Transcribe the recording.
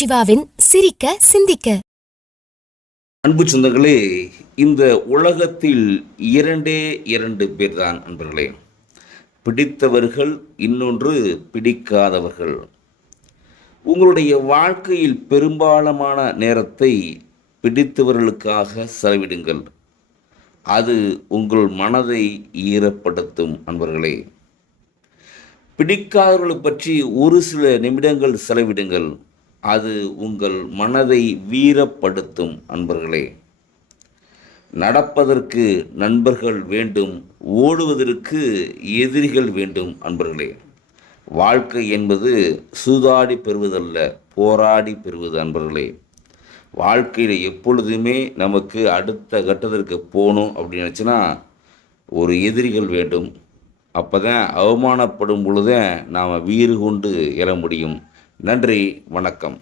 சிவாவின் சிரிக்க சிந்திக்க. அன்பு சொந்தங்களே, இந்த உலகத்தில் இரண்டே இரண்டு பேர் தான் அன்பர்களே. பிடித்தவர்கள், இன்னொன்று பிடிக்காதவர்கள். உங்களுடைய வாழ்க்கையில் பெரும்பாலான நேரத்தை பிடித்தவர்களுக்காக செலவிடுங்கள். அது உங்கள் மனதை ஈரப்படுத்தும் அன்பர்களே. பிடிக்காதவர்களை பற்றி ஒரு சில நிமிடங்கள் செலவிடுங்கள். அது உங்கள் மனதை வீரப்படுத்தும் அன்பர்களே. நடப்பதற்கு நண்பர்கள் வேண்டும், ஓடுவதற்கு எதிரிகள் வேண்டும் அன்பர்களே. வாழ்க்கை என்பது சூதாடி பெறுவதல்ல, போராடி பெறுவது அன்பர்களே. வாழ்க்கையில் எப்பொழுதுமே நமக்கு அடுத்த கட்டத்திற்கு போகணும் அப்படின்னு நினச்சின்னா ஒரு எதிரிகள் வேண்டும். அப்போ தான் அவமானப்படும் பொழுதே நாம் வீறு கொண்டு எழ முடியும். நன்றி, வணக்கம்.